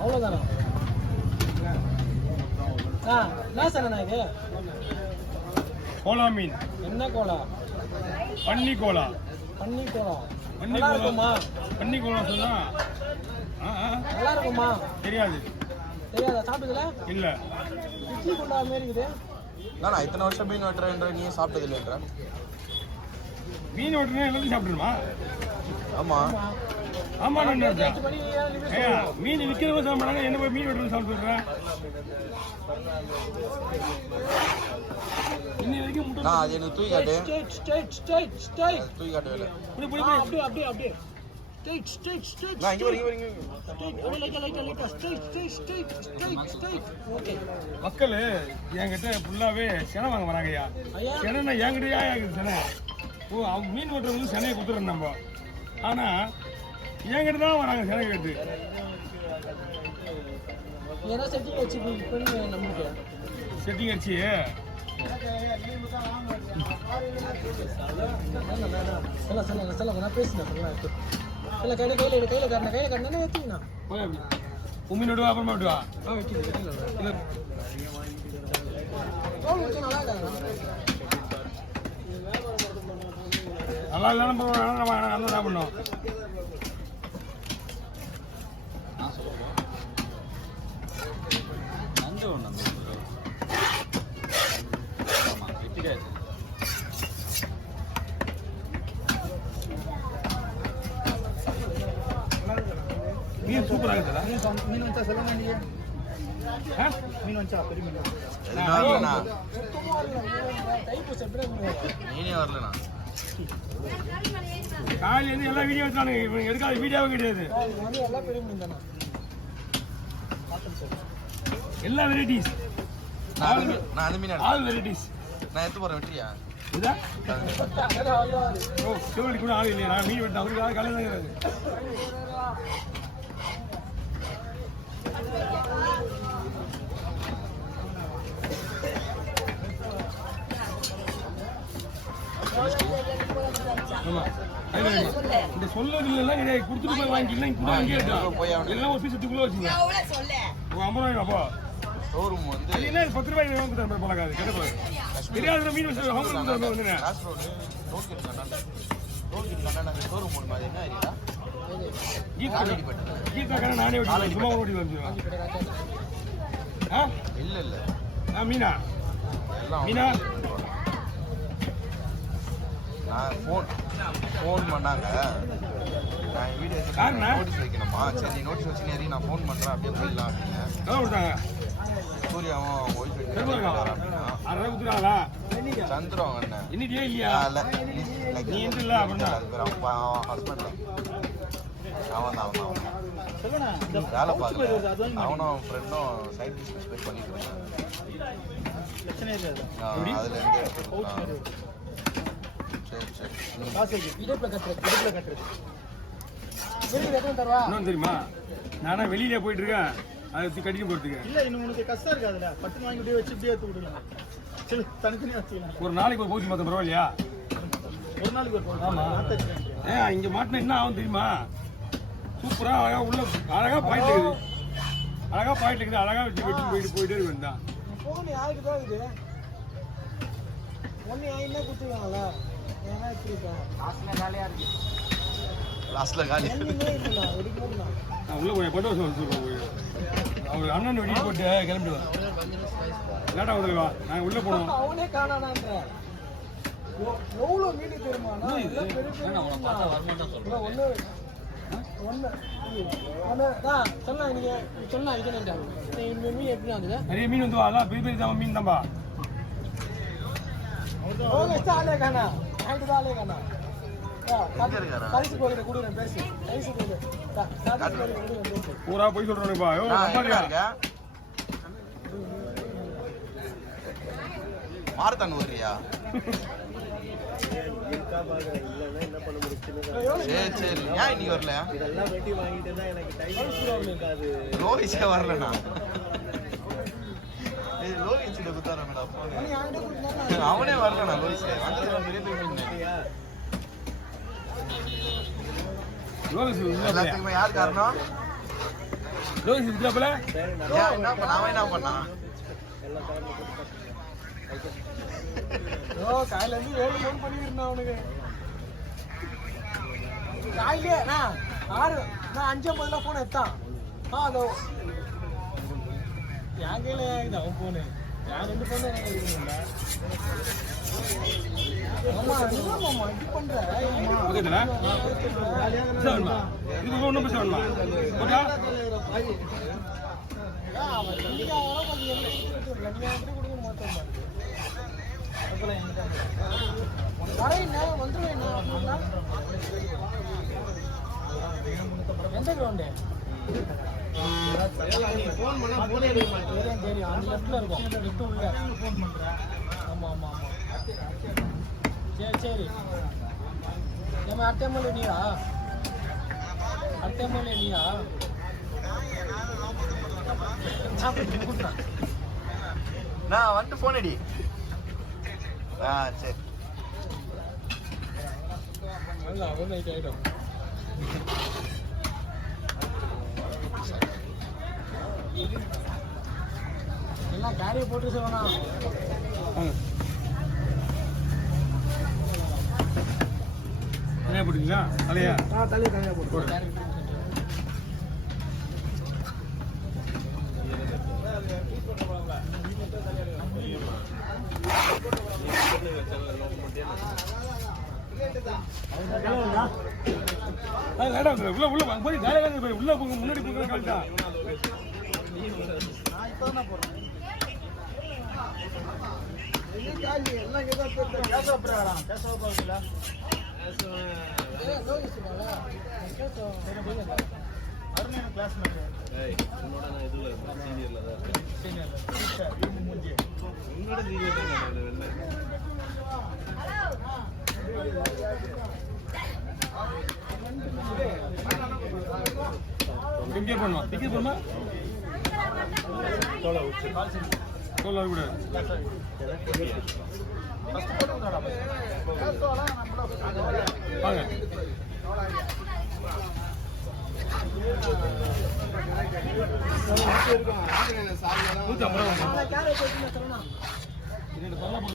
அவ்வளோதானா? என்ன சார்ண்ணா இது? கோலா மீன். என்ன கோலா? பன்னி கோலா. பன்னி கோலா நல்லா இருக்குமா? பன்னி கோலா சொன்னா நல்லா இருக்குமா? தெரியாது. தெரியாதா? சாப்பிட்டதுல இல்ல. இட்லி கொண்டா மாதிரி இருக்குது. நான் இத்தனை வருஷம் மீன் வெட்டுறேன்ற நீ சாப்பிட்டது இல்லைன்ற. மீன் வெட்டுறேன் எல்லாத்தையும் சாப்பிட்டுருமா? ஆமா ஆமா. மீன் விற்கிறவங்க சாப்பிட்றாங்க, என்ன போய் மீன் வெட்டுறது சாப்பிட்டுருக்கேன். இன்னி வரைக்கும் அது எனக்கு தூக்கி காட்டு. தூக்கி காட்டு வேலை. அப்படியே அப்படியே அப்படியே மக்கள் என்கிட்ட ஃபுல்லாவே செனை வாங்க வராங்கய்யா. செனை என்கிட்டயா செனை. ஓ, அவங்க மீன் வெட்டுறவங்க செனையை கொடுத்துறோம் நம்ம. ஆனா என்கிட்ட தான் வராங்க செனை கேட்டு. செட்டிங் அடிச்சு உண்மை விடுவா, அப்புறமா விடுவா. நல்லா இல்லைன்னு என்ன பண்ணோம்? மீன் சூப்பராக இருக்குதா? மீன் வச்சா சொல்லுங்க. நீங்க மீன் வச்சா பெரிய மீன் மீனே வரலண்ணா. காலையிலேருந்து எல்லா வீடியோ எடுத்தானுங்க. இவங்க எடுக்காத வீடியோவே கிடையாது. எல்லாம் பெரிய மீன் தானே. எல்லா வெரைட்டிஸ். நான் அந்த மீன் ஆல் வெரைட்டிஸ் நான் எடுத்து போறேன். வெற்றியா இதா? ஓ, சிவலி கூட ஆள் இல்லையா? நான் மீன் வெட்டேன். அவருக்கு காலையில் தான் கிடையாது. இந்த சொல்லது எல்லாம் கிடையாது. கொடுத்துட்டு போய் வாங்கிக்கலாம். கூட வாங்கி எல்லாம் ஒரு பீஸ் எடுத்துக்குள்ள வச்சுங்க. 50 ரூபாய்ப்பா ஷோரூம் வந்து என்ன 10 ரூபாய்க்கு வாங்க பழகாது. தெரியாத மீன் வந்து ஷோரூம் மாதிரி என்ன ஏரியா? கீதா நானே ஓட்டி சும்மா ஓட்டி வந்துடுவேன். இல்ல இல்ல மீனா மீனா நான் ஃபோன் பண்ணாங்க. நான் வீடியோ நோட்டீஸ் வைக்கணுமா? சரி நீ நோட்டீஸ் வச்சு நேரி நான் ஃபோன் பண்ணுறேன் அப்படியே போயிடலாம் அப்படின்னு. சூர்யாவும் சந்திரம் அண்ணன் இன்னிட்டே இல்லையா? நீ இல்லை அப்படின்னா ஹஸ்பண்ட் அவன் தான் வேலை பார்க்கல. அவனும் அவன் ஃப்ரெண்டும் சைட் பிஸ்னஸ் போய் பண்ணிட்டு இருக்காங்க. அதுல இருந்து தெரியுமா? நானா வெளியில போயிட்டு இருக்கேன். அதை கட்டிட்டு போறதுக்கு இல்ல. இன்னும் உனக்கு கஷ்டம் இருக்காதுல்ல. பட்டு வாங்கிட்டு வச்சு இப்படியே எடுத்து விடலாம். சரி, தனித்தனியா வச்சுக்கலாம். ஒரு நாளைக்கு ஒரு பௌத்தி மாத்தம் பரவாயில்லையா? ஒரு நாளைக்கு ஒரு. ஆமா, இங்க மாட்டினா என்ன ஆகும் தெரியுமா? சூப்பரா அழகா உள்ள அழகா பாயிண்ட் இருக்குது. அழகா பாயிண்ட் இருக்குது. அழகா வச்சு வெட்டி போயிட்டே இருக்கு. தான் போன் யாருக்கு தான் இது? ஒன்னு என்ன குத்துவாங்கல்ல? ஏன்னா இப்படி லாஸ்ட்ல காலியா இருக்கு. லாஸ்ட்ல காலி நான் உள்ள போய் பட்டு வருஷம் சொல்லுவேன். அவங்க அண்ணன் வெடி போட்டு கிளம்பிடுவேன். லேட்டா வந்துருவா. நாங்கள் உள்ள போனோம். அவனே காணானான்ற எவ்வளோ மீன் தெரியுமா? நிறைய மீன் வந்து அதெல்லாம் பெரிய பெரிய மீன் தான்பா. பூரா போய் சொல்றேன்ப்பா. மாரத்தான் வரியா? சரி சரி. ஏன் இன்னைக்கு வரல? லோரிஸே வரலண்ணா. லோகிச்சிட்ட குத்தாரா போன் அவனே வரலண்ணா லோகிச் வந்து பெரிய பெரிய எல்லாத்துக்குமே யார் காரணம் என்ன பண்ண அவன் என்ன பண்ணான் காலையில இருந்து 7 ஃபோன் பண்ணிருந்தேன் அவனுக்கு காலையிலே நான் 5:50 ஃபோன் எடுத்தான் அதோ என் கையில இது அவன் ஃபோனு நான் 2 ஃபோன் தான் எடுக்கணும்டா ஆமா மாமா இது பண்ற ஓகேடா சரிமா இது ஒண்ணும் பேசணுமா ஓகே அவன் நீங்க வர கொஞ்சம் நீங்க வந்து கொடுக்க மாட்டோம் வரேன் வந்துருவேன் எந்த கிரவுண்டு ஃபோன் பண்ணா போனே எடுக்க மாட்டேன் சரி அந்த லெஃப்ட்ல இருக்கும் லெஃப்ட் உள்ள ஃபோன் பண்றேன் ஆமா ஆமா ஆமா சரி சரி நம்ம அட்டேமல நீயா நான் வந்து போன் அடி சரி ஆயிடும் எல்லாம் கேரியை போட்டு சொல்லணும் என்ன போட்டீங்களா தலையா தலையா போட்டு உள்ள போய் ஜாலியாக உள்ள போங்க முன்னாடி போங்க கழிட்டா டிக்கெட் பண்ணுமா சொல்ல கூட வாங்க